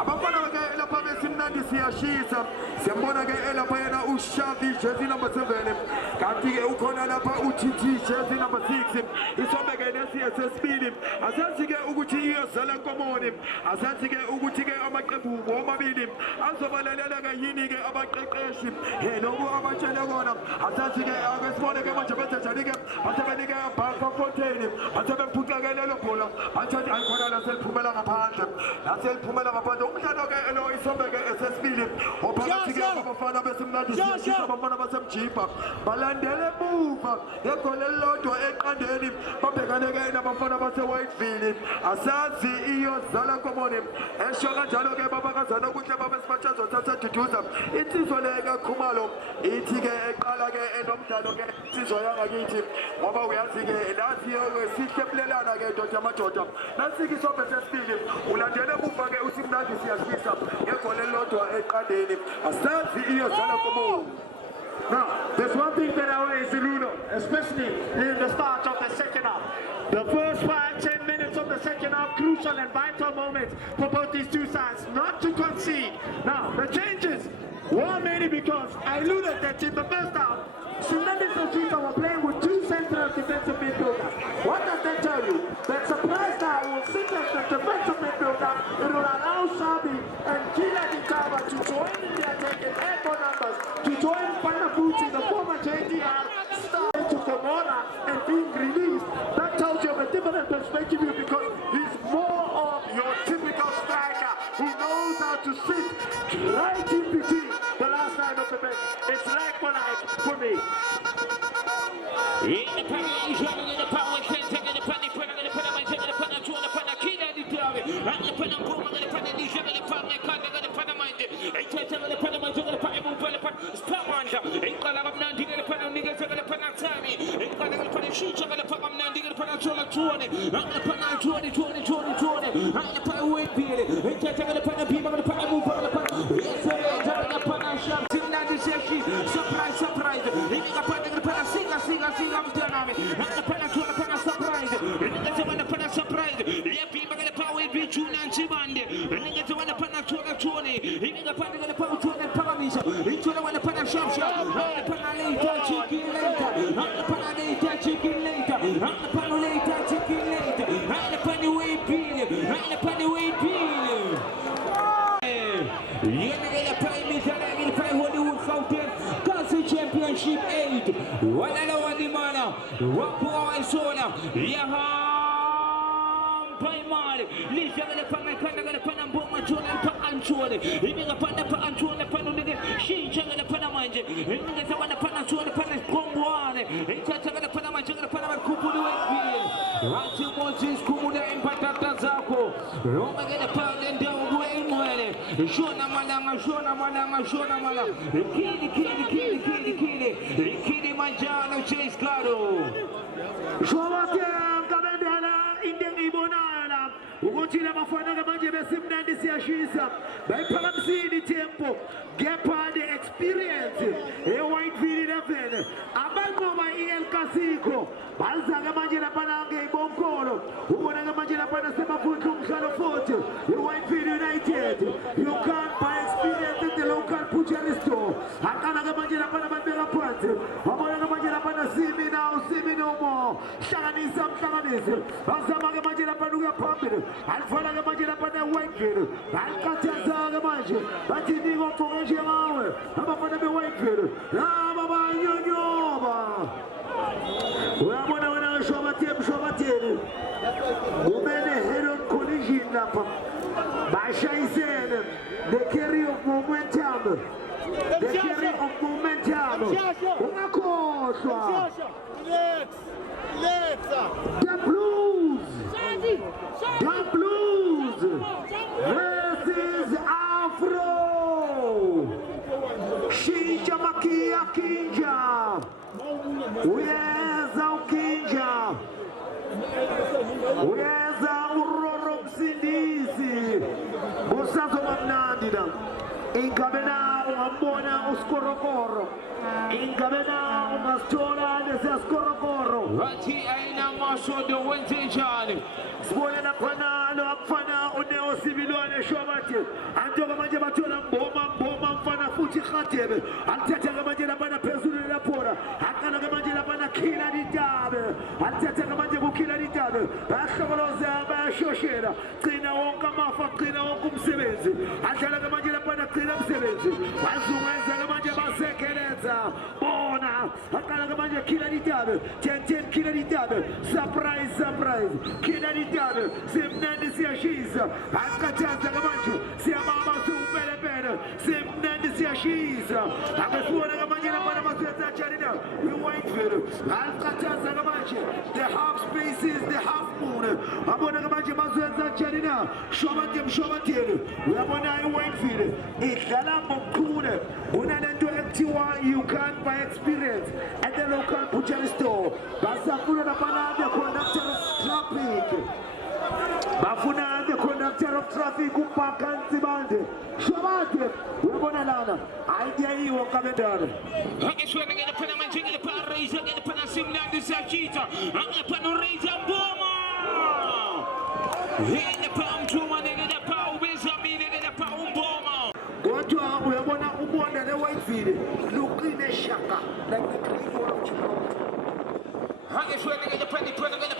abafana ke elapha besimnandi siyashisa siyambona ke elapha yena uShavi jersey number 7 kanti ke ukhona lapha uTT jersey number 6 isombe ke nesiyesesibili asazi ke ukuthi iyozala Nkomoni asazi ke ukuthi ke amaqembu womabili azobalalela ke yini ke abaqeqeshi lobu abatshele kona asazi ke akesibone ke manje benze njani ke bathebeni ke Bhaka Fontaine bathebe mphuca ke lelo bhola bathi ayikhona la seliphumela ngaphandle umdlalo ke lo isombe ke esesibili ophakathi ke abafana besimnandi siyashisa abafana basemjipa balandele emuva egoli elilodwa eqandeni babhekane ke nabafana base-Whiteville asazi iyozala Nkomoni esho kanjalo ke babakazana ukuthi babesibatshazothatha duduza insizwa le kaKhumalo ithi ke eqala ke enomdlalo ke insizwa yangakithi ngoba uyazi ke nathi sihlebulelana ke ndoda amadoda nasiki isombe sesibili ulandele emuva ke usimnandi siyashisa egoli elilodwa eqandeni asazi iyozala Nkomoni. Now, there's one thing that I always do, especially in the start of the second half. The first 5-10 minutes of the second half, crucial and vital moments for both these two sides, not to concede. Now, the changes were mainly because I alluded that in the first half, Simnandi Sojita were playing with two central defensive midfielders. What does that tell you? That surprise now will sit as the defensive midfielder. It will allow Shabi and Kila Dikaba to join in the attack and add more numbers, to join Panapuchi, the former JDR star, to Komona and being released. That tells you of a different perspective because he's more of your typical striker who knows how to sit right in between the last line of the bench. It's like for me. Championship 8 wala wadi mana wapo aisona yaham paimali lishagale pana kanda pana mboma chona pa anchone ibiga pana pa anchone pana nige shinchagale pana manje ibiga sawana pana chone pana kongwane ichachagale pana manje pana kupuli wepi Rati Moses kumuda impatata zako Roma gele pande ndangu imwele Shona malanga Kidi manjano chase claro Shwatia kabendela indeni bonana Ugochila mafana kamanje besimnandi siyashisa Baipaka msini tempo Gepa the experience Whiteville 11 Abangoma El Casiko Balza kamanje na panange Bonkolo Ubona kamanje na pana sema futu mshalo fote Whiteville United You can't buy experience at the local butchery store Akana kamanje na pana bandela pante Abona kamanje na pana simi no more Shaganisa Bazama kamanje na panuga pambele Alfala kamanje na pana Whiteville Alkataza kamanje Batini go konje mawe Abafana be Whiteville Baba nyonyoba Wabona wana shobateri Umene Heron collision napa Basha isene The carry of momentum Unakoshwa The Blues versus Afro Shinja Makia Kinja Uyeza Ukinja Uyeza Uroro Msindisi Busazo Mamnandida Inkabena ungambona uSkorokoro. Ingabena ungasithola lesiya Skorokoro. Rathi ayina masondo wenzenjani. Sibone laphana lo abafana uNeo Sibilwane Shobathi. Anjoka manje bathola mboma mfana futhi Khatebe. Anthethe manje laphana phezulu lapha. Akala manje laphana khila ditabe. Anthethe manje kukhila ditabe. Bahlokoloza bayashoshela. Gcina wonke amafa, gcina wonke umsebenzi. Adlala manje laphana gcina umsebenzi. Bazungeza manje basekelenza. Bona akala manje khila ditabe. 10 khila ditabe. Surprise. Khila ditabe. Simnandi siyashiza. Akathanza manje. Siyababa supelepele. Simnandi siyashiza. Akasibona manje laphana basenza Charina. We wait for it. Akathanza manje. The half spaces, the half moon. Abona manje basenza Charina. Shobatele. Uyabona I wait for it. Idlala ngokukhulu. Unanento ekuthiwa you can't buy experience at the local butcher store. Basafuna laphana the conductor of traffic. Bafuna the conductor of traffic upaka Nzibande. Shobatele. Uyabona lana. Idea hiyo kamendana. Akishwena ngene pana manjingi le pana raise ngene pana Simnandi Siyashisa. Ngene pana raise mboma. Ngene pana mtuma ngene pana ubeza mine ngene pana mboma. Kodwa uyabona ubonda le Whitefield luqine shaka like the great wall of Chicago. Akishwena ngene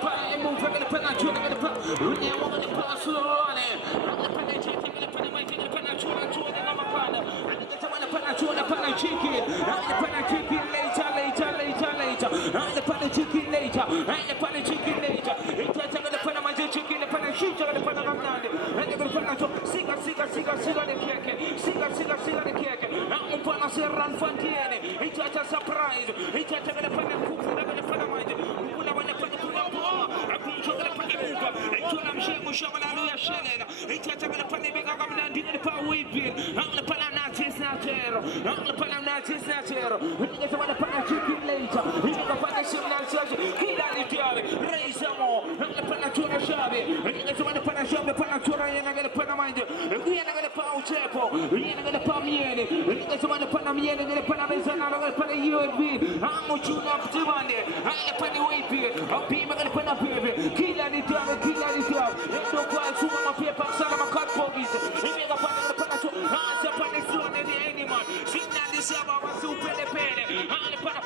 pana move ngene pana chona ngene pana. Unyewa ngene pana sulone. Ngene pana chiki ngene pana manjingi ngene pana chona ngama pana. Ngene pana chona pana chicken. Ngene pana chicken later. Ngene pana chicken later. Ngene pana chicken later. Itata ngene pana manjingi chicken ngene pana shita ngene pana ngamnandi. Ngene pana chona siga de keke. Siga de keke. Ngene pana serran fantiene. Itata surprise. Itata ngene pana kuku ngene pana manje. Kuna wana pana kuna boa. Akunjo ngene pana muka. Itona mshengu shamala ya shelela. Itata ngene pana bega ngamnandi ngene pana whipping. Ngene pana natis natero. Ngene pana natis natero. Ngene pana chicken later. Ngene pana Simnandi Siyashisa. Kila litiare. Raise mo. Ngene pana chona shabe. Ngene pana shabe pana chona ngene pana manje. Ngene pana uchepo. Ngene pana miene. Ngene pana miene ngene pana mezana ngene pana UAV. Amo chuna mtibande. Ngene pana whipping. Opima ngene pana pepe. Kila litiare. Ndo kwa suma mapepa sana makatpogis. Ngene pana chona. Asa pana sone the animal. Simnandi Siyashisa supele. Ngene pana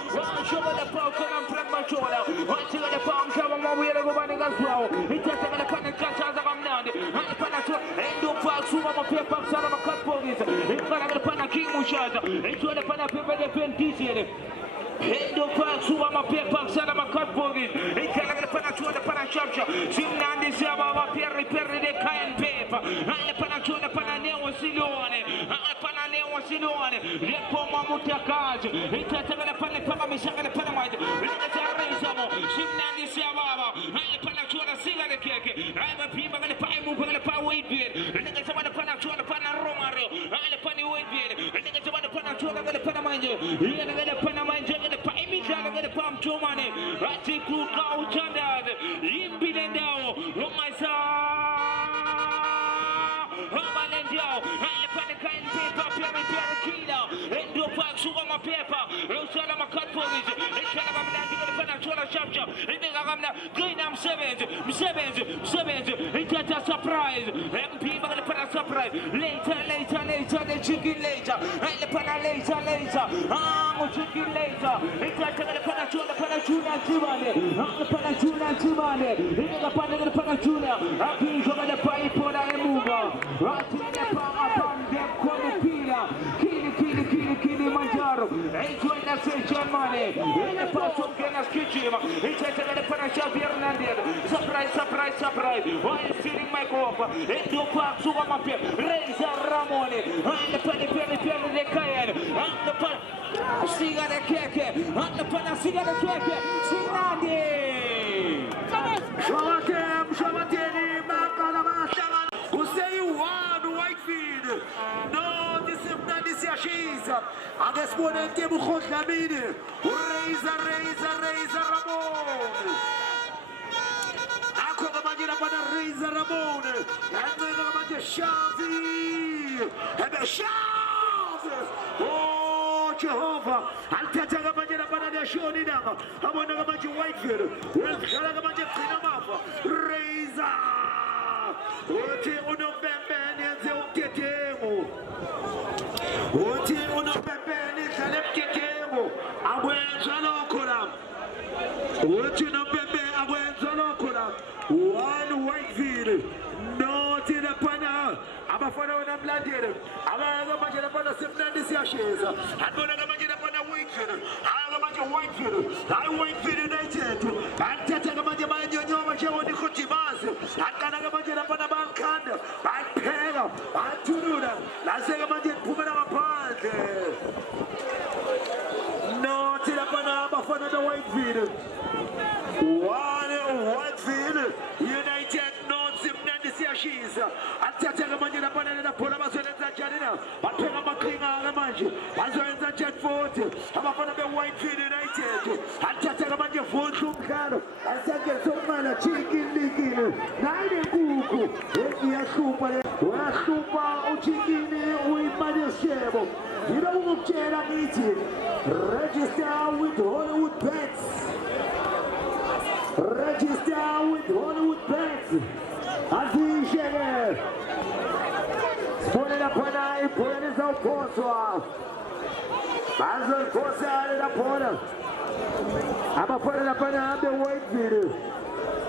shoba the pau kana mprak machola. Wachi ngene pana kama mawele ngobani ngaswao. Itata ngene pana kachaza ngamnandi. Ngene pana chona. Ndo kwa suma mapepa sana makatpogis. Ngene pana kimushaza. Ngene pana pepe de pentisiere. Endo kwa suwa mapepa sana makatpogis. Ngene pana chona pana shamsha. Simnandi Siyashisa perri de kain pepa. Ngene pana chona pana newa silone. Ngene pana newa silone. Lepo mamutakaje. Itata ngene pana mishangane pana maji. Ngene tareza mo. Simnandi Siyashisa. Ngene pana chona siga de keke. Ngene pimba ngene pa imu ngene pa whipping. Ngene pana chona pana Romario. Ngene pana whipping. Ngene pana chona ngene pana manje. Ngene pana manje ngene pa imijana ngene pa mchomane. Ati kuka uchandaze. Imbile ndao. Romaisa. Romalendiao. Ngene pana kain pepa pia kila. Endo pa suga mapepa. Usana makatpogis. Ngene ngamnandi ngene pana chona shamsha. Ngene ngamna green msebenzi. Itata surprise. MP ngene pana surprise. Later the chicken later. Ngene pana later. Amo chicken later. Itata ngene pana chuna chibane. Ngene pana chibane. Ngene pana chuna. Akinjo ngene pa ipona emuga. Rati ngene pa apande kono pila. Kili manjaro. Enjoy na session money. Ngene pa sokena skichima. Itata ngene pana Xavi Hernandez. Surprise. Why is sitting my copa? Endo pa suga mape. Reza Ramone. Ngene pana de kayen. Ngene pana siga de keke. Ngene pana siga de keke. Simnandi. Shobatele makala mashaga. Usei one Whitefield. No, this is Simnandi Siyashisa. Agesbone tebu khotlamine. Reza Ramone. Akoga majira pana Reza Ramone. Anga majira Xavi. Ebe Xavi. Jehovah alithatha manje lapha liyashona inanga abona manje Whitefield wedlala manje Gcinamafa Razor uthi unompempeni yenze ubugebengu uthi unompempeni idlala ebugebengu akwenza lokho la uthi unompempe akwenza lokho la one Whitefield nothi lapha abafana wanamlandeli abaya manje lapha semnandi siyasheza abona manje lapha Whitefield hayi manje Whitefield hayi Whitefield United athatha manje bayonyoma njengoni Khodimazi aqala manje lapha bakhanda bapheka bathulula laseke manje iphumela ngaphandle nothi lapha abafana Whitefield one Whitefield United nothi mnandi siyashisa athatha manje lapha bola bazoyenza njani na bapheka amaqhinga manje bazoyenza njani futhi abafana beWhitefield United athatha manje futhi umdlalo asengeze umana chicken league nayile nkukhu iyahlupa le wahlupa uchicken uyimali yeshebo yiba ukutshela ngithi register with Hollywood Bets register with Hollywood Bets azisheke Ponela pana e ponela za uphoswa bazoliphosa lapha abafana lapha abe Whitefield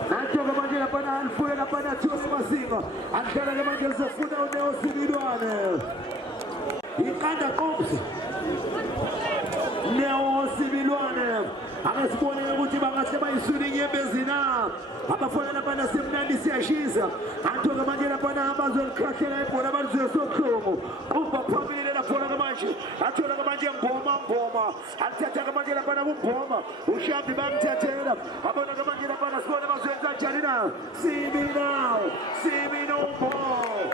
nantoka manje lapha alifuna lapha Thomas Masinga adlala manje uzofuna uNeosibilwane iqanda Komsi Neosibilwane akasibone ukuthi bangahle bayisula inyembezi na abafana lapha semnandi siyashisa antoka manje lapha abazolikhahlela ibhola abalizosokhomo uba phambili lapha manje athola manje mboma athatha manje lapha kumboma ushambi bamthathela abona manje lapha sibona bazoyenza njani na sibi no more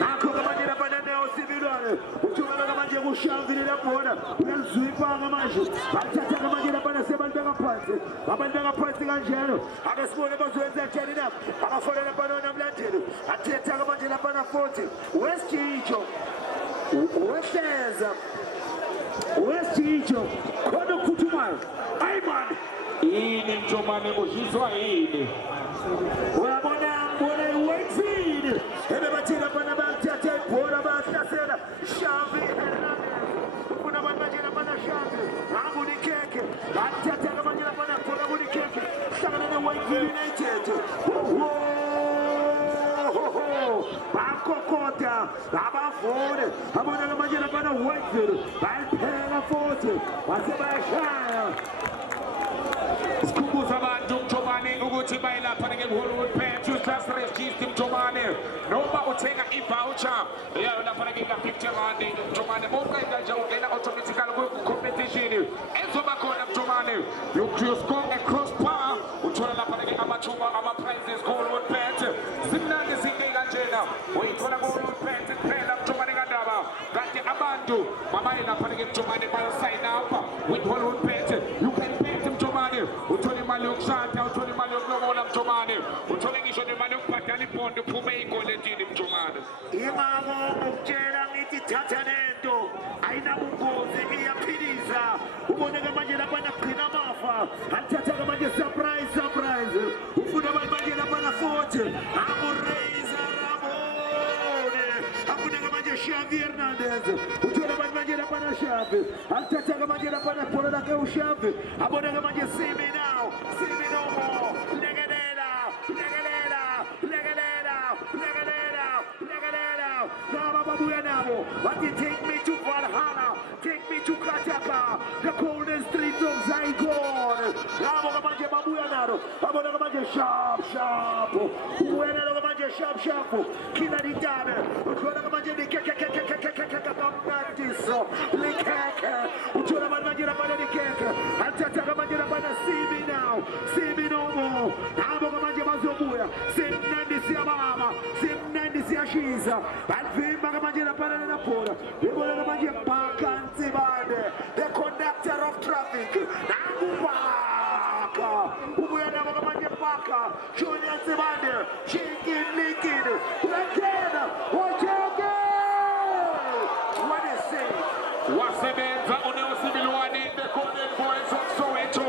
akho manje lapha Neosibilwane uthola manje kushambi lapha uyalizwipa manje bathatha manje lapha sebalibeka phansi babalibeka phansi kanjalo akasibone bazoyenza njani na abafana lapha namlandeli athetha manje lapha futhi wesijijo wehleza wesijijo khona ukuphuthumayo ayimani ini Mjomane uzizwa yini uyabona Whitefield ebebathina lapha bathatha ibhola bahlasela Xavi Hernandez ufuna manje lapha Xavi ngabuni keke bathatha manje lapha bola buni keke hlangana Whitefield United bakokota abavule abona manje lapha Whitefield bayiphela futhi wasebayashaya Sikhumbuza abantu Mjomane ukuthi bayilapha ngeHollywood Pets uClass Register Mjomane noma uthenga i-voucher yayo lapha nge-50 rand Mjomane mawuqeda nje ungena automatically ku-competition ezoba khona Mjomane you score a cross par uthola lapha amathuba ama-prizes ku-Hollywood Pets zimnandi izinto kanjena uyithola ku-Hollywood Pets kuphela Mjomane kandaba kanti abantu mabaye lapha Mjomane bayo-sign up with Hollywood Pets you can bet Mjomane uthole imali yokushada uthole imali yokulobola Mjomane uthole ngisho nemali yokubhadala ibhondo uphume igoletini Mjomane ingako ukutshela ngithi thatha lento ayinabungozi iyaphiliza uboneke manje lapha Gcinamafa athatha manje surprise ufuna manje lapha futhi amuRazor Ramone afuneka manje Xavi Hernandez uthola manje lapha Xavi athatha manje lapha bola lakhe uXavi aboneke manje sibi no more legelela naba babuya nabo bathi take me to Valhalla take me to Kataka the coldest streets of Saigon nabo manje babuya nalo aboneke manje sharp wena manje sharp kila ditane uthola manje kamnatiso likeke uthola manje lapha likeke athatha manje lapha sibi no more nabo manje bazobuya semnandi siyababa semnandi siyashiza balivimba manje lapha bola ibona manje Bhakansi Bande the conductor of traffic nakubaka ubuya nabo manje Bhaka Junior Sibande chicken liquid lakena wacheke what is it wasebenza uneosibilwane the golden boys of Soweto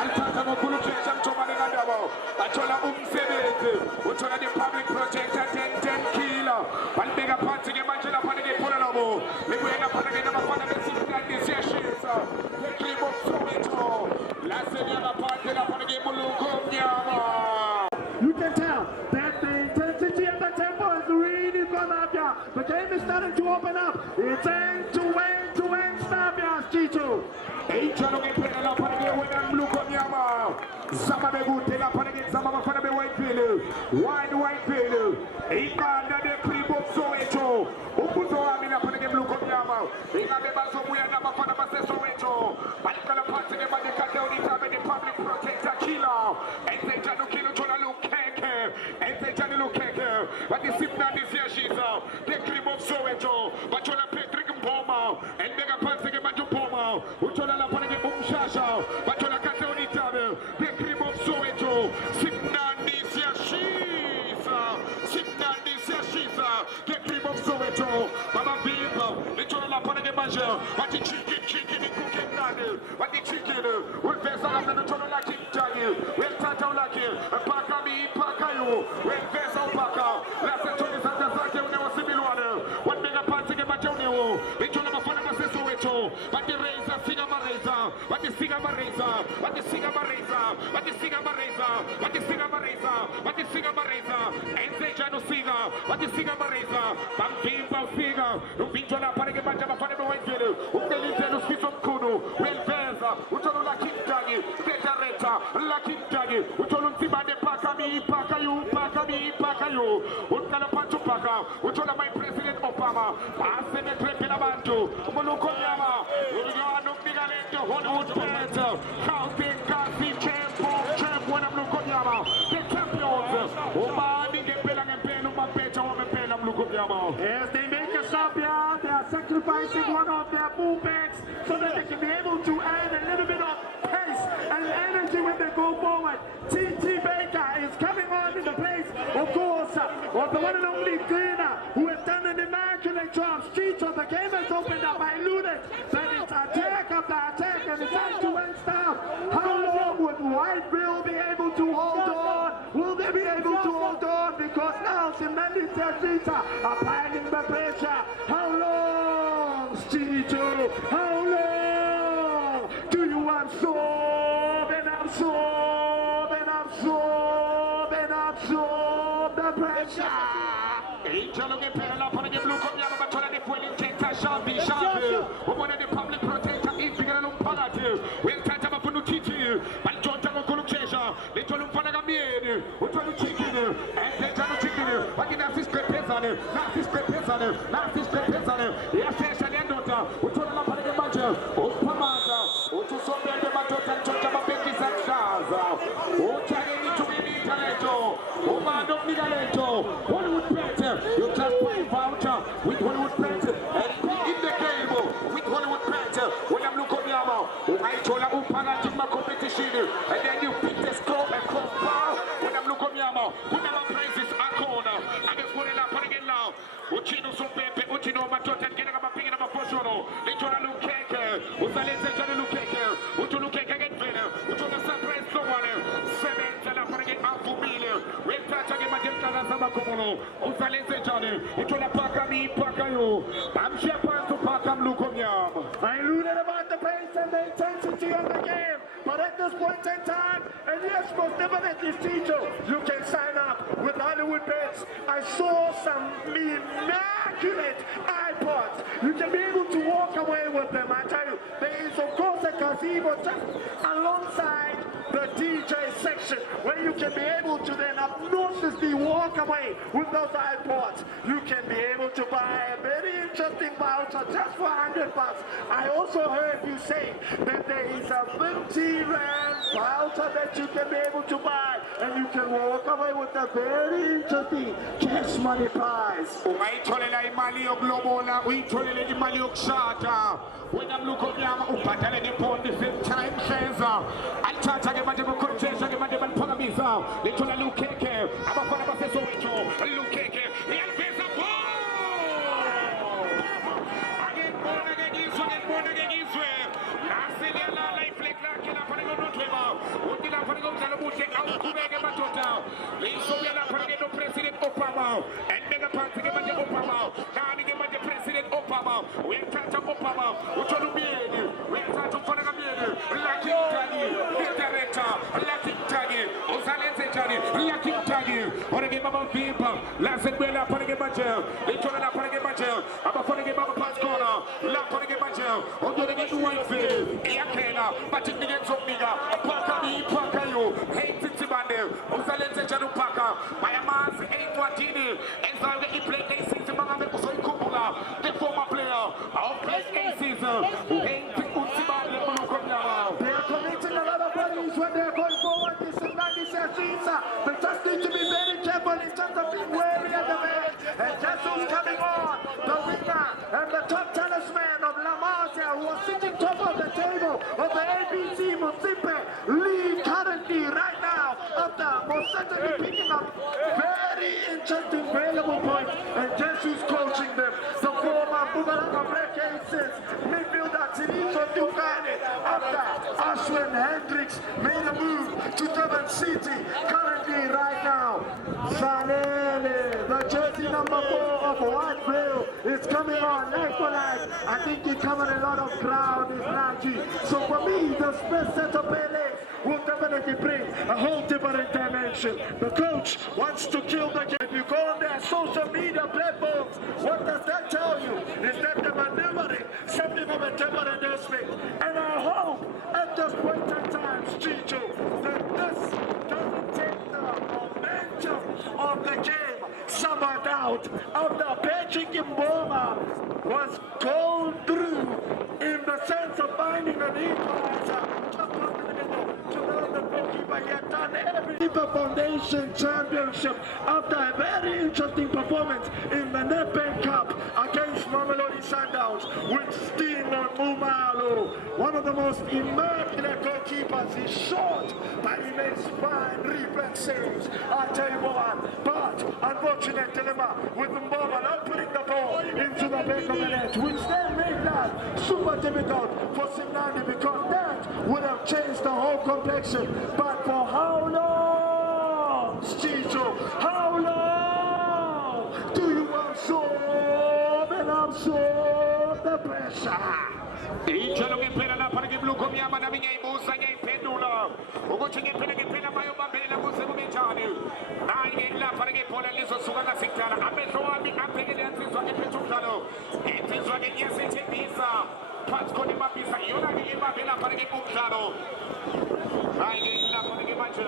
alithatha ngokhulukhesha mthomane kandaba bathola umsebenzi uthola the public protector 10 killer balibeka phansi ke manje lapha ke phola labo libuye lapha ke nabafana besikhathi siyashisa the clip of Soweto lasenyaka phansi lapha ke mulungu omnyama. You can tell that the intensity and the tempo has really gone up here. The game is starting to open up. It's end-to-end stuff here, Chicho. Ejalo ngempela lapha ke wena mluko omnyama zama bekuthe lapha ke zama bafana be Whiteville ibanda de clip of Soweto umbuzo wami lapha ke mluko omnyama ingabe bazobuya nabafana base Soweto balikala phansi ke manje kade unitabe the public protector killer enzenjani ukilo thola lukeke enzenjani lukeke batisipnandi siyashisa the clip of Soweto bathola Patrick Mboma enbeka phansi ke manje uBoma uthola lapha ke umshasha bathola kade unitabe the clip of Soweto sipnandi siyashisa the clip of Soweto baba vipa lithola lapha ke manje bathi chicken cooking nani bathi chicken ulvesa lapha lithola la chicken wethatha ulakhe paka mi paka yo wetesa upaka lasethola izandla zakhe unewasibilwane wabeka phansi ke manje unewo lithola bafana base Soweto bathi razor singa mareza bathi singa mareza bathi singa mareza bathi singa mareza bathi singa mareza bathi singa mareza enzenjani usinga bathi singa mareza bambimba usinga uvinjwa lapha ke manje bafana be Whiteville udelizela usifiso mkhulu welveza uthola ulakimdagi director lakimdagi uthola unsibane paka mi paka yo utkala phansi upaka uthola my president Obama basebetrepela abantu umuluko omnyama uyana ukubika lento Hollywood Pets counting kasi champ wena muluko omnyama the champions umani ngempela umapetha wamempela muluko omnyama. As they make a stop here, they are sacrificing one of their movements so that they can be able to add a little bit of pace and energy when they go forward. T.T. Baker is coming on in the place, of course, of the one and only Greener, who has done an immaculate job. Streets of the game has opened up. I alluded that it's attack after attack and it's end-to-end stuff. How long would Whiteville be able to hold on? Will they be able to hold on? Because now Simnandi Siashisa are piling the pressure. How long, Chicho? How long do you absorb the pressure? Ejalo ngempela lapha ke mluko omnyama bathola the fuel injector shambi ubona the public protector ivikela lomphakathi welithatha abafuna uTT balitshontsha ngokhulukhesha lithola umfana kamyeni uthola uchicken enzenjani uchicken bathi nasi isiqephezane iyashesha le ndoda uthola lapha ke manje uphamaza uthi usobende madoda ntshontsha ababhekisa kushaza uthakeni thumini talento umando omnika lento Hollywood Pets you just buy a voucher with Hollywood Pets and be in the game with Hollywood Pets when I'm looking at ungayithola uphakathi kuma competition and then you pick the score and compare when I'm looking at kunama prizes akhona akesibone lapha ke la uchino sopepe uchino madoda ngena ngabaphingi namafosholo lithola lukeke usalenze njalo lukeke uthulukeke ngedvena uthola surprise someone sebenza lapha ke avumile welithatha ke manje mntakaza makhumulo usalenze njalo uthola paka mi paka yo bamshiya phansi upaka mluko omnyama. I alluded about the pace and the intensity of the game, but at this point in time, and yes, most definitely, Chicho, you can sign up with Hollywood Pets. I saw some immaculate iPods. You can be able to walk away with them. I tell you, there is of course a gazebo just alongside the DJ section where you can be able to then obnoxiously walk away with those iPods. You can be able to buy a very interesting voucher just for $100. I also heard you say that there is a 50 Rand voucher that you can be able to buy and you can walk away with a very interesting cash money prize. Ungayitholela imali yokulobola uyitholele imali yokushada wena mluko omnyama ubhadale ngepondi 5 times sheza alithatha ke manje bokhonjesa ke manje baliphakamisa lithola lukeke abafana base Soweto lukeke iyaliveza bo akekona ke ngizwa Obama, and mega party give me Obama, Nani give me the President Obama, we try to Obama, we try to be we try to follow the media, Lucky Tagi, Director, Lucky Tagi, Osalete Tagi, Lucky Tagi, or give about people, last and well, upon the budget, they turn up on the budget, I'm a funny game of a pass corner, lap on the budget, or do they get to Whitefield, Iakena, but it begins of Miga, Paka, Paka, you, hate Tibande, Osalete Janupaka, my man's 8 Watini, and so he played a season, the former player of play a season, who hate Utibande, They are committing a lot of bodies when they are going forward. This is not this season. They just need to be very careful in terms of being wary at the match. And Jesus coming on, the winner and the top talisman of La Masia, who was sitting top of the table of the ABC Motsimpe lead currently right now after most certainly picking up very interesting valuable points. And Jesus coaching them. The former Bugalanga Black Aces midfielder Tiriso Dukane after Ashwin Hendricks made a move to Durban City. Currently right now, Sanele, the jersey number 4 of Whiteville, is coming on leg for leg. I think he covered a lot of ground, is Naki. So for me, the Smith Center Pele will definitely bring a whole different dimension. The coach wants to kill the game. If you go on their social media platforms, what does that tell you? Is that they're maneuvering something of a different aspect. And I hope at this point in time, Chicho, that this doesn't take the momentum of the game somewhat out after Patrick Mboma was gone through in the sense of finding an equalizer. He had done every Lipa Foundation Championship after a very interesting performance in the Nedbank Cup against Mamelodi Sundowns with Stephen Mumalo, one of the most immaculate goalkeepers. He's short, but he makes fine reflex saves. I'll tell you what, but unfortunate dilemma with Mboma not putting the ball into the back of the net, which then made that super difficult for Sinani because that would have changed the whole complexion. But for how long, Chicho? How long do you absorb and absorb the pressure? Ijalo ngempela lapha ngebluko myama nami ngiyayibuza ngiyiphendula ukuthi ngempela ngempela bayo babela kuze kube njani hayi lapha ngebhola lizosuka ngasikudala amehlo wami abhekele insizwa ephethe umdlalo insizwa ke iyasithembisa phansi khona imabisa iyona ke ibambe lapha ngebumdlalo hayi lapha ngemanje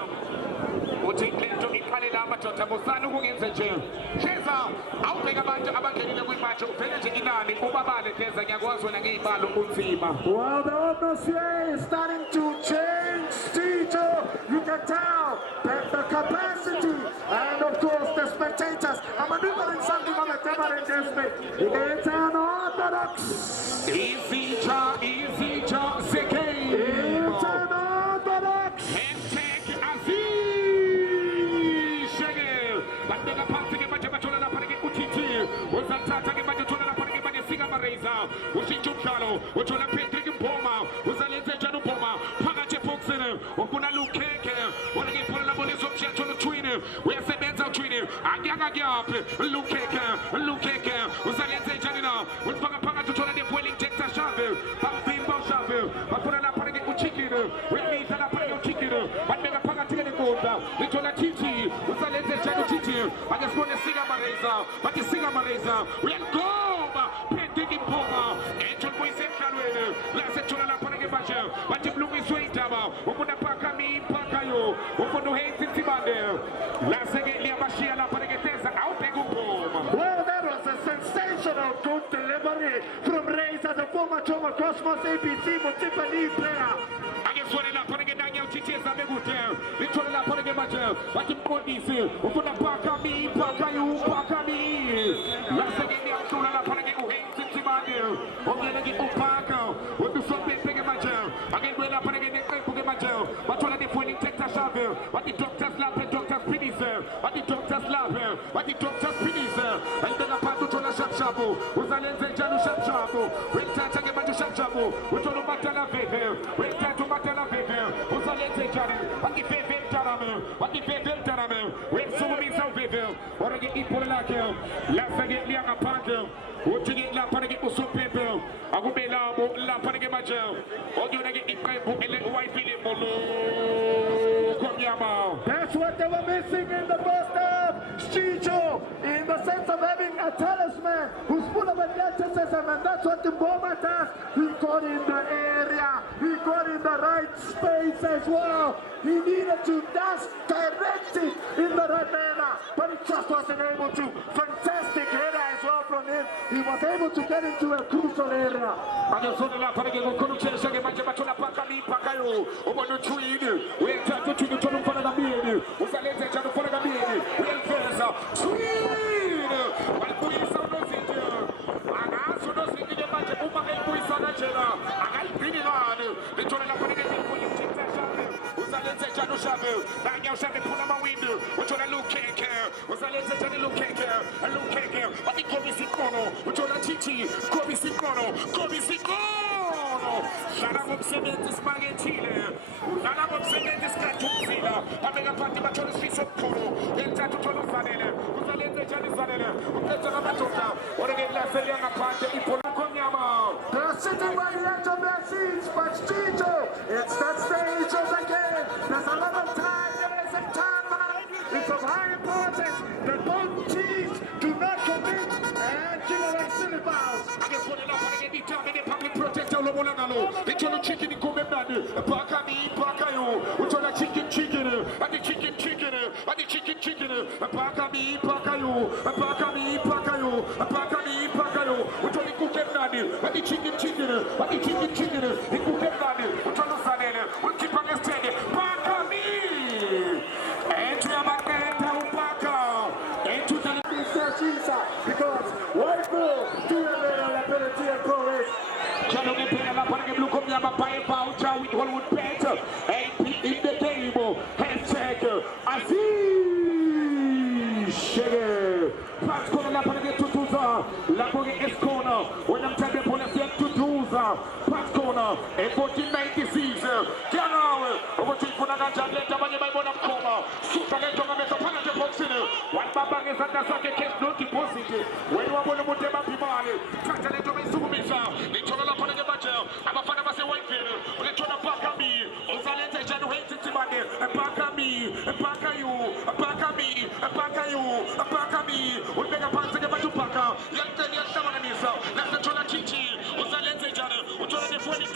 uthi lento ikhalela amadoda musana ukungenze nje Sheza awubheka abantu abangenile kwimatch ubheke nje inani ubabale Sheza ngiyakwazi wena ngezibalo unzima. Well, the atmosphere is starting to change, Tito. You can tell that the capacity and of course the spectators are maneuvering something of a different aspect. It's an orthodox. Easy job, Zeke. It's an orthodox. Usichukalo, uchola Patrick Mboma, uzalete Janu Mboma, Pagache Poxene, Okuna Lukeke, Wanagi Pola Molizo Chiachono Twin, we are Sebenza Twin, Agaga Gap, Lukeke, uzalete Janina, with Pagapaga to Chola de Welling Texas Shavel, Bimbo Shavel, Apuna Pagi Chicken, we meet an Apollo Chicken, but Mega Paga Goda, Litola Titi, uzalete Janu Titi, I just want to sing a Mareza, but the singer Mareza, we are go! Patrick Mboma, Angel Moise Kalwele, Lase Chola La Panage Baja, but the Blue is way down, Okuna Pakami, Pakayo, Okono Haiti Tibande, Lase Liabashia La Panagesa, Outego. Well, that was a sensational good delivery from Reza, the former Choma Cosmos ABC Motsimpe lead player. I guess what I'm putting it down, you teachers are good there. The Chola La Panage Baja, but the Kodisi, Okuna Pakami, Pakayo, Pakami, Lase Chola La Panage. Ogene Upaka, with the Sunday Pegamajo, again, we're up again, Pegamajo, but one of the pointing Texas Shavel, what the doctors love, the doctors finish, what the doctors love, what the doctors finish, and then a part to Tola Shabu, who's a lense Janu Shabu, when Tatagamajo Shabu, which on the Matala Veve, when Tatu Matala Veve, who's a lense Janu, what the Veve Tarame, what the Veve Tarame, when Sumi Veve, or again Ipola Panther, let's get Lianga Panther, who to get La Panagate was so paper, I will be La Panagate Major, or you get the white feeling Molo, Konyama. That's what they were missing in the first half. Chicho, in the sense of having a talisman who's full of athleticism, and that's what the Mboma does. He got in the area, he got in the right space as well. He needed to dash direct it in the right manner, but he just wasn't able to. Fantastic header as well from him. He was able to get into a crucial area. They're sitting by the edge of their seats, but Chicho, it's that stage of the game. There's a lot of time, there is a time out. It's of high importance that both teams do not commit and give away silly fouls. Because white ball, do a little ability and chorus. With Hollywood Pet, in the table, hashtag Aziz Shege. Pass corner, la para get to Tuza, la para get corner. When I'm trying to put a set to Tuza, pass corner, a 1496. General, over to Funagaja, let the money by one of Coma. Super Legend, a penalty box in it. One Babang is at the second case, not deposited. When you are going to put them up, Pimali, Tata to my Sumisa, they told a lot of the budget. I'm a fan of a white field. Let's try to back up me. Ozalete January Timane, a back up me, a back up you, a back up me, a back up you, a back up me. We'll make a pass to the Batupaka. Young Daniel Samanisa, that's the Tola Chichi, Ozalete Jana, we're trying to phone it,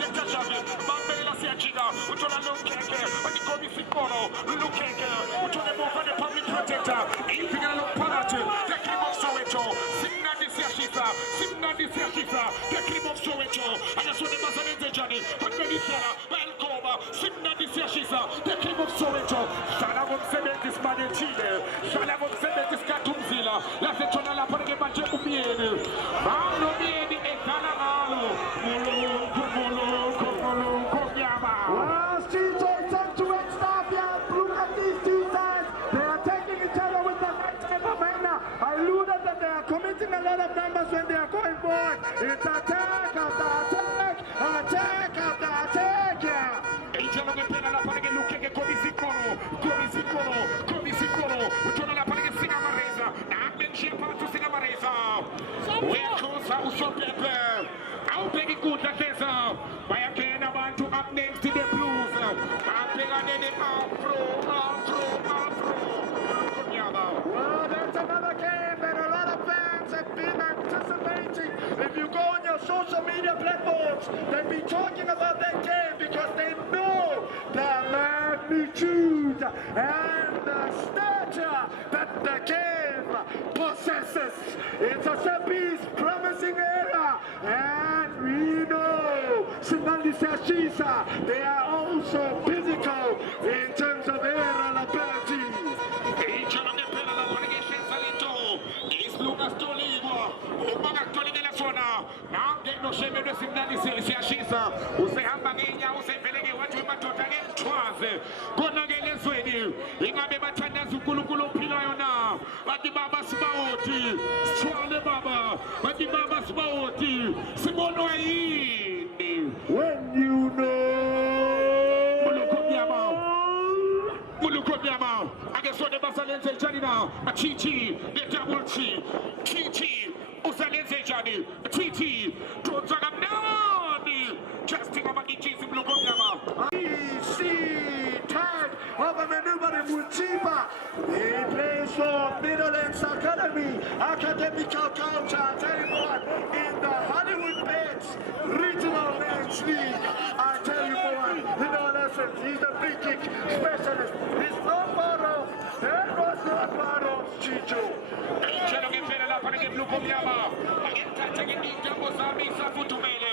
Mambela Siachina, we're trying to look at the Kobe Sikoro, look at we're trying to move on the public protector, anything I look Palatu, the Kim of Soweto, Simna Disiashisa, the Kim of Soweto, and that's what the Mazalete Johnny, but Benitella, Belcoma, Simna Disiashisa, the Kim of Soweto, Shalavon Sementis Manechile, Shalavon Sementis Katumzila, La Setona La Paragemache Umiene, Mano Mieni e Canavalo, Well, Chicho, it's up to Extavia. Look at these two sides. They are taking each other with the right type of manner. I alluded that they are committing a lot of numbers when they are going forward. It's attack after attack, attack after attack, yeah. I'll take it good, that is by a can about to up next to the blues. I'm taking it Well, that's another game that a lot of fans have been anticipating. If you go on your social media platforms, they've been talking about that game because they know the magnitude and the stature that the game possesses. It's a set-piece promising era, and we know Simandi Sashisa, they are also physical in terms of air and ability. When you know. I guess what the Basalente Janina, a Chichi, double T, TT, Usalezejani, TT, Tonzagamnani, Justin Amagichis in Blugonyama. Tag of a maneuver in Muchiba. He plays for Middlelands Academy, Academical Culture, tell you what, in the Hollywood Beds Regional Men's League. I tell you what, in all essence, he's a free kick specialist. He's not far off. That was not far off, Chicho. Chelo che fede la pane che Blugonyama. Again, Tatake Intambo Sami Safutumele.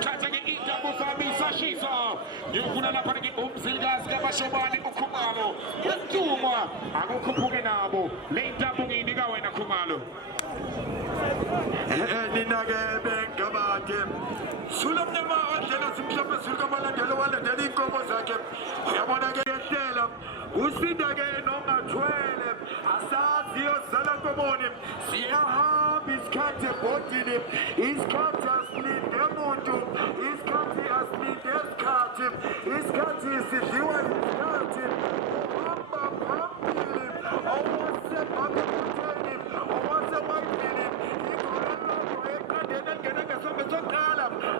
Tatake Intambo Sami Sashisa. Yukuna la pane che Umsilgas Gabashobani Ukumalo. Yatuma. Ago Kupugenabo. Lenta Bungi Nigawena Kumalo. Ninage Bengabate. Sulam Nema Antena Simshapa Sulkamala Delawala Dedi Komosake. Yamonage Telam. Usidage Nonga Twelem. Asazio Salakomonim. Siaha Biskate Botinim. Iskate Asli Demontum. Iskate Asli Deskatim. Iskate Sidiwa Iskatim. Amba Pampilim. Owase Pagamotanim. Owase Whitefilim.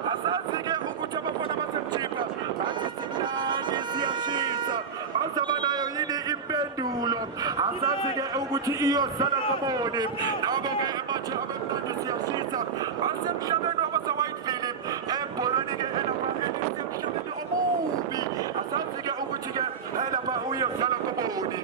Asazige ukuchapa pana masemchika asisinani siyashisa asabanayo yini impendulo asazige ukuthi iyosala komoni nabo-ke emathe abemnandi siyashisa asemhlabeni wabasa Whitefield ebholweni-ke elapha elisemhlabeni omubi asazige ukuthi-ke elapha uyosala komoni.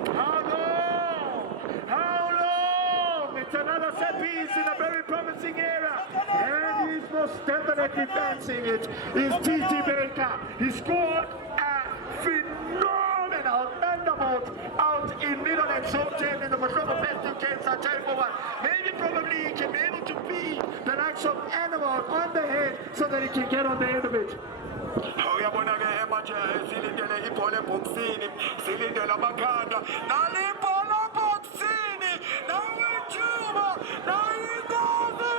How long? It's another set piece in a very promising era. And he's most definitely dancing it. Is TT Baker. He scored a phenomenal thunderbolt out in Middlelands Hotel in the Mashoba Festival games. I tell you what, maybe probably he can be able to be the likes of Animal on the head so that he can get on the end of it. Uyabona-ke emanje silindele ibhola ebhokisini, silindele amakhanda nalibhola ebhokisini nawethuba nayingozi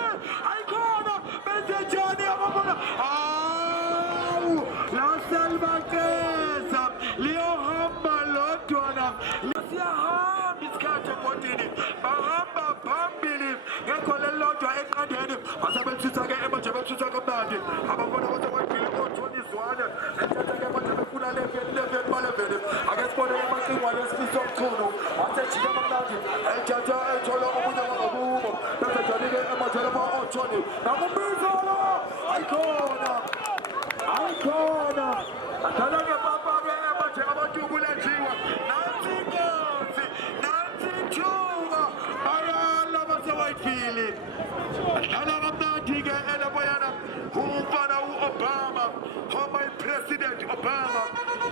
ayikhona benzenjani ababona hawu laselibakeza liyohamba lodwana siyahamba isikhathi ebhodini bahamba phambili ngekhola elilodwa eqandeni basebenzisa-ke emanje bethutha kamnandi abafana basekwendile othoniswane ethatha-ke manje befuna leveni baleveni ake sibone emacingwane esifisa omchunu asejike kamnandi ethatha ethola omunye wangakubo besenjani-ke emajele ba-othoni nakumbizolo ayikhona adala ngepapa-ke emanje abantu kulenjiwa nansi ingozi nansi ithuba bayala base-Whitefield adala kamnandi-ke elaboyana umfana u-Obama former President Obama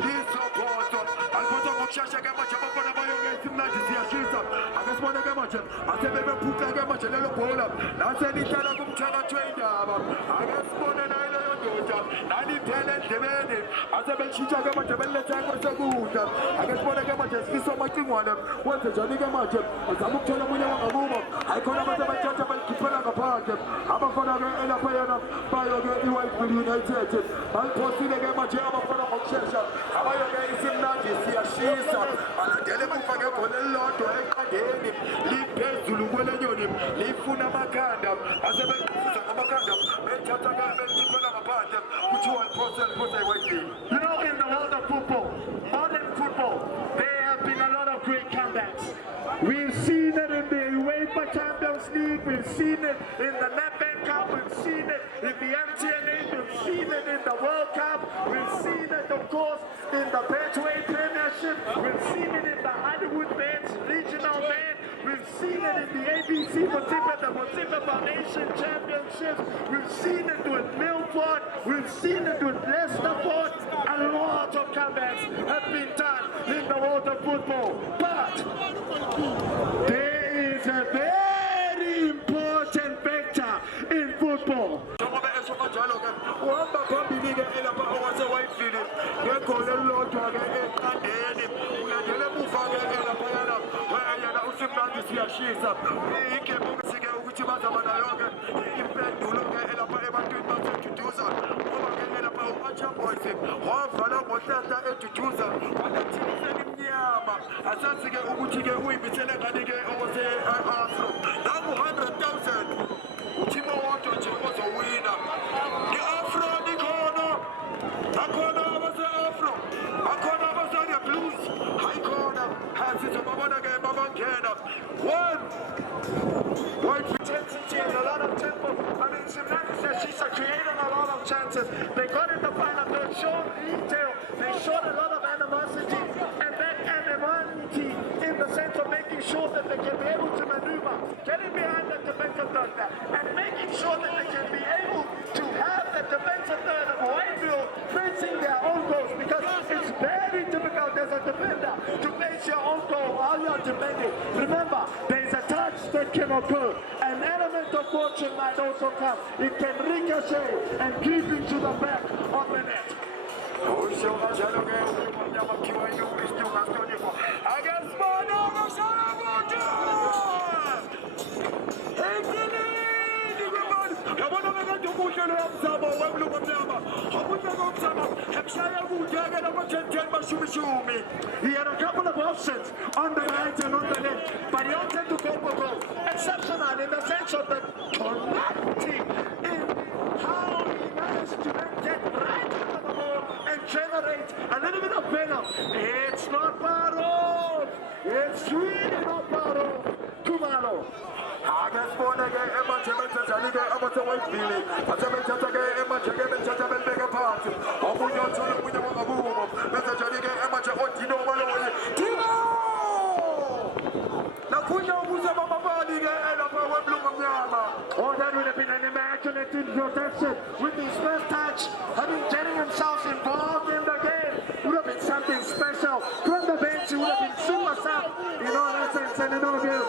yisophoto aliphotha ngokushesha-ke manje abafana bayoke isimnandi siyashisa ake sibone-ke manje asebebephuca-ke manje lelo bhola laselihlala kumthakathwe indaba ake sibone nayo leyo ndoda naliphele endlebeni asebelitshintsha-ke manje beliletha kwesekudla ake sibone-ke manje sifisa amacingwane wenze njani-ke manje azama ukuthola omunye wangakubo ayikhona abantu abathatha balikhiphela ngaphandle abafana-ke elaphayana bayo-ke i-Whitefield United baliphosile-ke manje abafana ngokushesha abayo-ke isimnandi siyashisa balandele emuva ngebhola elilodwa eqandeni liphezulu kwelenyoni lifuna amakhanda asebelifuza ngamakhanda bethatha-ke belikhiphela ngaphandle kuthiwa liphosa i-Whitefield. You know, in the world of football, modern football, there have been a lot of great comebacks. We've seen it in the UEFA Champions League, we've seen it in the Nedbank Cup, we've seen it in the MTNA, we've seen it in the World Cup, we've seen it, of course, in the Betway Premiership, we've seen it in the Hollywood Men's Regional Men, we've seen it in the ABC Motifa, the Motifa Foundation Championships, we've seen it with Milford, we've seen it with Leicesterford. A lot of comebacks have been done in the world of football, but there is a very important factor in football. uhamba phambili-ke elapha owase-Whitefield ngegoli elilodwa-ke eqandeni ulandele emuva-ke elaphayana yena usimnandi siyashisa igembokisi-ke ukuthi bazaba nayo-ke impendulo-ke elapha ebantwini baseduduza ngoba-ke elapha boys wavala ngohlahla eduduza walathikisela imnyama asazi-ke ukuthi-ke uyibithele ngani-ke okose-afro nangu 100,000 uthimo wodwa nje ozowina i-afro ikhona akhona abase-afro akhona abase-the blues hayikhona sizobabona-ke babangena one white intensity and a lot of tempo. I mean, Simnandi says she's creating a lot of chances. They got in the final, they showed detail, they showed a lot of animosity, and that animosity in the sense of making sure that they can be able to maneuver, getting behind the defensive third, and making sure that they can be able to have the defensive third of Whitefield facing their own goals, because it's very difficult as a defender to face your own goal while you're defending. Remember, there's a touch that can occur. An element of fortune might also come. It can ricochet and creep into the back of the net. He had a couple of options on the right and on the left, but he opted to go for goal. Exceptional in the sense of the connecting in how he managed to then get right under the ball and generate a little bit of venom. It's not far off. It's really not far off. Kumalo. Agasbonege ematebete jalige amate Whitefield. Atebete ematege betete belbege part. Omunyo tolo munyo mabumo. Bete jalige emate otino maloye. Tino! Nakunya ubuza mabalige elapa weblunga mnyama. Oh, that would have been an imaginative protection with his first touch. Having getting himself involved in the game would have been something special. From the bench, he would have been super sub in all essence and in all game.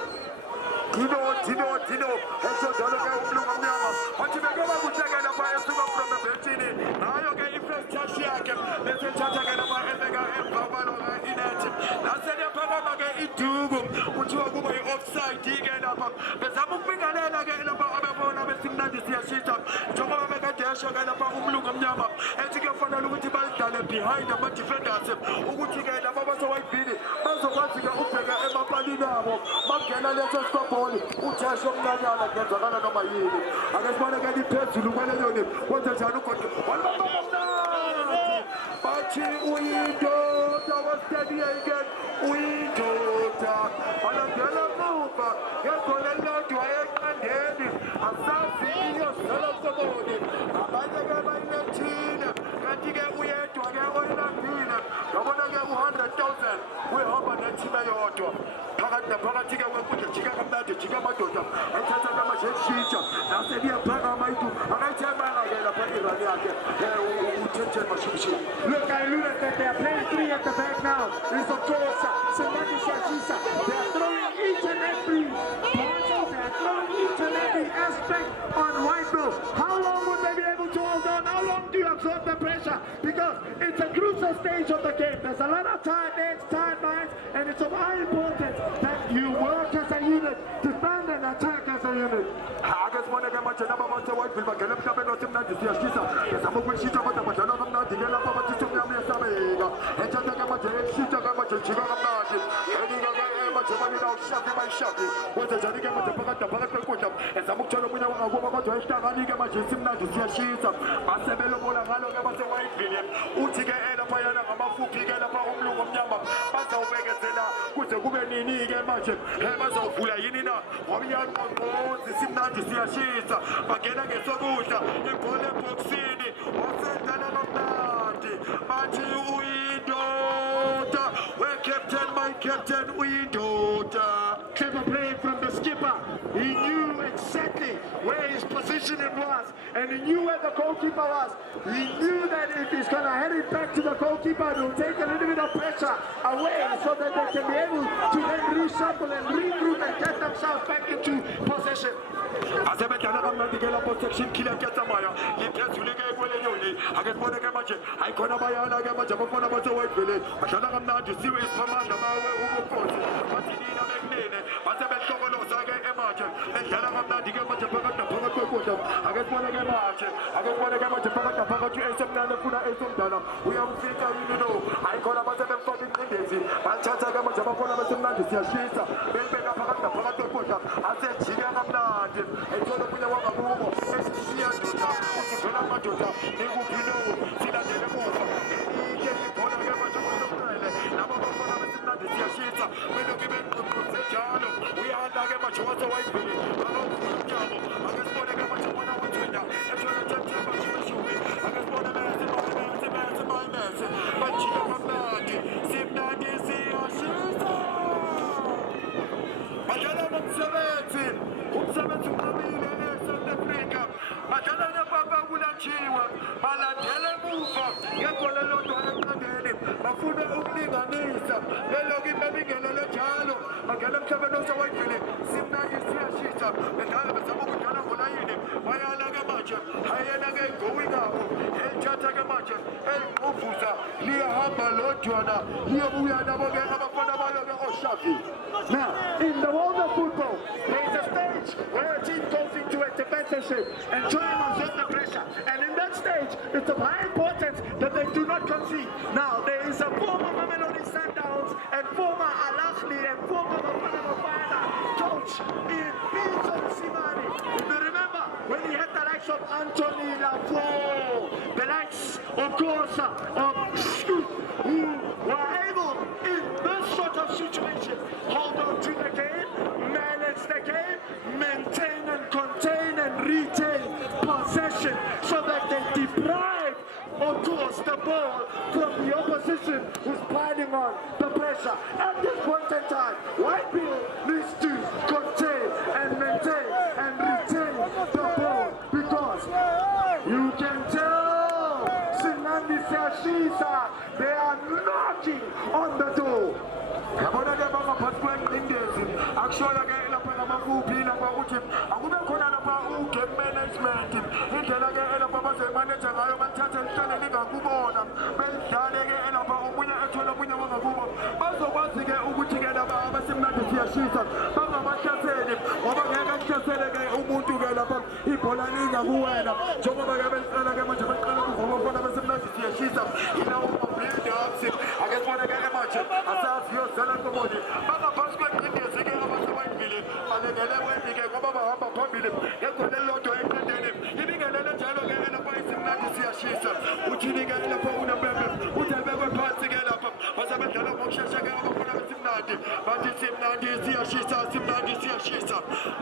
Tino, hecho daloga ublunga mnyama. Watibegema kutegela pa esuka from the benchini. Ayoge ifresh touch yake. Bese chategela pa elega empabalo ineti. Nasenya pagama ke idugu. Kuthiwa kuba i-offside igena pa. Bezama ukubingelela ke lapha ababona besimnandi siyashisa. Njengoba bekadesho ke lapha ublunga mnyama. Ethi kufanele ukuthi balidale behind ama defenders. Ukuthi ke lapha base Whitefield bazokwazi ke ubheka emapalini abo. Bangena leso score uthesho omncanyana kungenzakala noma yini ake sibone ke liphezulu kwaleyo ni kwenze njani ugodo bathi uyindoda wastedi again uyindoda alandela muva ngegole elilodwa eqandeni asazi iyosela soboni abanye ke bayinethile kanti ke uyedwa ke oyinambile yabona ke u-100,000 uyehamba nethime yodwa phakathi ke wenkundla jika kamnandi jika amadoda ethatha kamashetshitsha naseliyaphakama itu akayithembanga ke lapha irani yakhe uthethe mashimshini. Look, I alluded that they are playing three at the back now. It's Otosa, Simnandi Siashisa. They are throwing each and every point, they are throwing each and every aspect on Whitefield. How long will they be able to hold on? How long do you absorb the pressure? Because it's a crucial stage of the game. There's a lot of time ends, time minds, and it's of high importance that you work as a unit, defend and attack as a unit. Agasibone ke manje laba base Whitefield bagele emhlabeni osimnandi siyashisa. Bezama ukuyishisa kodwa badlala kamnandi ke lapha bathi somnyama uyasabeka. Ethatha ke manje eshisa ke manje jika kamnandi. Enika ke manje banina ushaka bayishaka. Kwenze njani ke manje phakathi kwenkundla. Ezama ukuthola omunye wangakuba kodwa esihlangani ke manje isimnandi siyashisa. Basebelobola ngalo ke base Whitefield. Uthi ke lapha yana ngamafuphi ke lapha umlungu omnyama bazawubekezela kuze kube nini ke manje bazawuvula yini na wabiyaqonqozi simnandi siyashisa bagena ngesokudla ibhola eboxini wasendala kamnandi bathi uyindoda we-captain my captain uyindoda. Clever play from the skipper. He knew exactly where his positioning was and he knew where the goalkeeper was. He knew that if he's going to head it back to the goalkeeper, it will take a little bit of pressure away so that they can be able to then reshuffle and regroup and get themselves back into possession. Asebedlala kamnandi ke lapho section killer kesamaya liphezulu ke kwelenyoni akesibone ke manje ayikhona bayana ke manje abafana base Whitefield badlala kamnandi siwe isiphamandla bawe ubukhosi bathi nina bekunene basebehlokonoza ke emanje bedlala kamnandi ke manje phakathi kwekota akesiboneke manje akesiboneke manje phakathi esemnane funa esomdala uyamfika yini lo ayikhona abantu bemfaka ingcindezi bathatha-ke manje abakhona besemnandi siyashisa belibeka phakathi kwekota asejike kamnandi ethole omunye wangakubo esishiya ndoda uthi vela amadoda nikuphi lo silandele emuva ike ibhola-ke manje kwesemnele labo bakhona besemnandi siyashisa belokhu beqhuqhuze njalo uyahanda-ke manje wase wayibhili akawufuyabo akesiboneke manje bona wethwenya ethole thethemba shumishubi akesibone bese bajike kamnandi simnandi siyashisa badlala nomsebenzi umsebenzi uqabile e-South Africa badlala nepapa kulantshiwa balandela emuva ngebhola elodwa eqandeni bafuna ukulinganisa belokhu bebingelele njalo bangena emhlabeni osewayivile simnandi siyashisa bedlala bezama ukudlala ngolayini bayala-ke manje hayena-ke going abo elithatha-ke manje elinquvuza liyahamba lodwana liyobuya nabo-ke abafana bayo-ke oshavi. Now, in the world of football, there is a stage where a team goes into a defensive and trying to exert the pressure. And in that stage, it's of high importance that they do not concede. Now, there is a former Mamelodi Sundowns and former Al Ahly and former Bafana coach in Pinson Simani. If you remember, when he had the likes of Anthony Lafont, the likes, of course, of who were able in this sort of situation hold on to the game, manage the game, maintain and contain and retain possession so that they deprive, of course, the ball from the opposition who's piling on the pressure. At this point in time, Whitefield needs to contain and maintain and retain the ball because you can tell Simnandi Siyashisa, they are knocking on the door. Yabona-ke bangaphansi kwengcindezi akushola-ke lapha ngamafuphi lapha ukuthi akube khona lapha u-game management indlela-ke elapha bazoyimaneja ngayo balithathe lihlale lingakubona belidlale-ke elapha omunye ethole omunye wangakubo bazokwazi-ke ukuthi-ke laba abasemnandi siyashisa bangabahlaseli ngoba ngeke kuhlasele-ke umuntu-ke lapha ibhola lingakuwena njengoba-ke belicela-ke manje beqala kuva bafana basemnandi siyashisa yilawo ma-build-ups ake sibone-ke manje asaziyo Komodi bangaphansi kwengcindezi-ke abasewayivile balekele wembi-ke ngoba bahamba phambili ngegoli elilodwa eqandeni ibingelele njalo-ke elapha isimnandi siyashisa uthini-ke lapha unembembe uthi abekwe phansi-ke lapha basebedlala ngokushesha-ke abafuna besimnandi bathi simnandi siyashisa simnandi siyashisa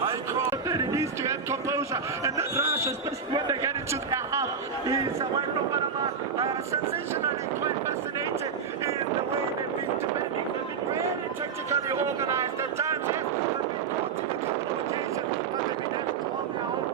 ayikho. He needs to have composure and that rush, especially when they get into their half, is away from Panama. Sensationally quite fascinated in the way they've been defending. They've been really tactically organized at times. Yes, they've been caught in a couple of occasions, but they've been able to hold their own.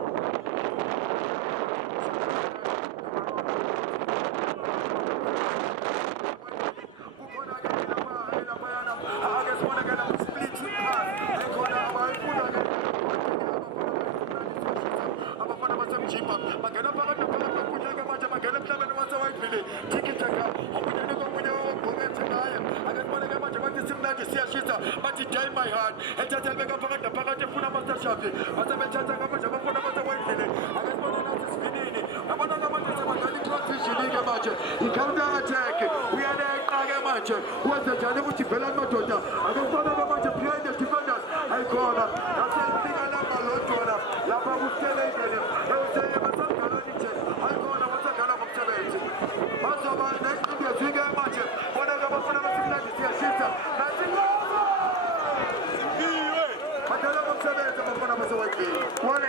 Magana phakathi nophakathi manje magana emhlabeni wasewayivile tiki-taka omunye komunye owogqokethi naye akesiboneke manje bathi simnandi siyashisa bathi day my heart ethatha libeka phakathi naphakathi efuna amastashafi basebethatha-ke manje abafuna basewayivile akesibone nathi sivinini yabona-ke manje sebadlala i-transition-ke manje i-counter attack uyaneqa-ke manje wenze njani ukuthi vela amadoda akesiboneke manje behind the defenders ayikhona nasefika namba lodwana lapha kuseleyidele Well,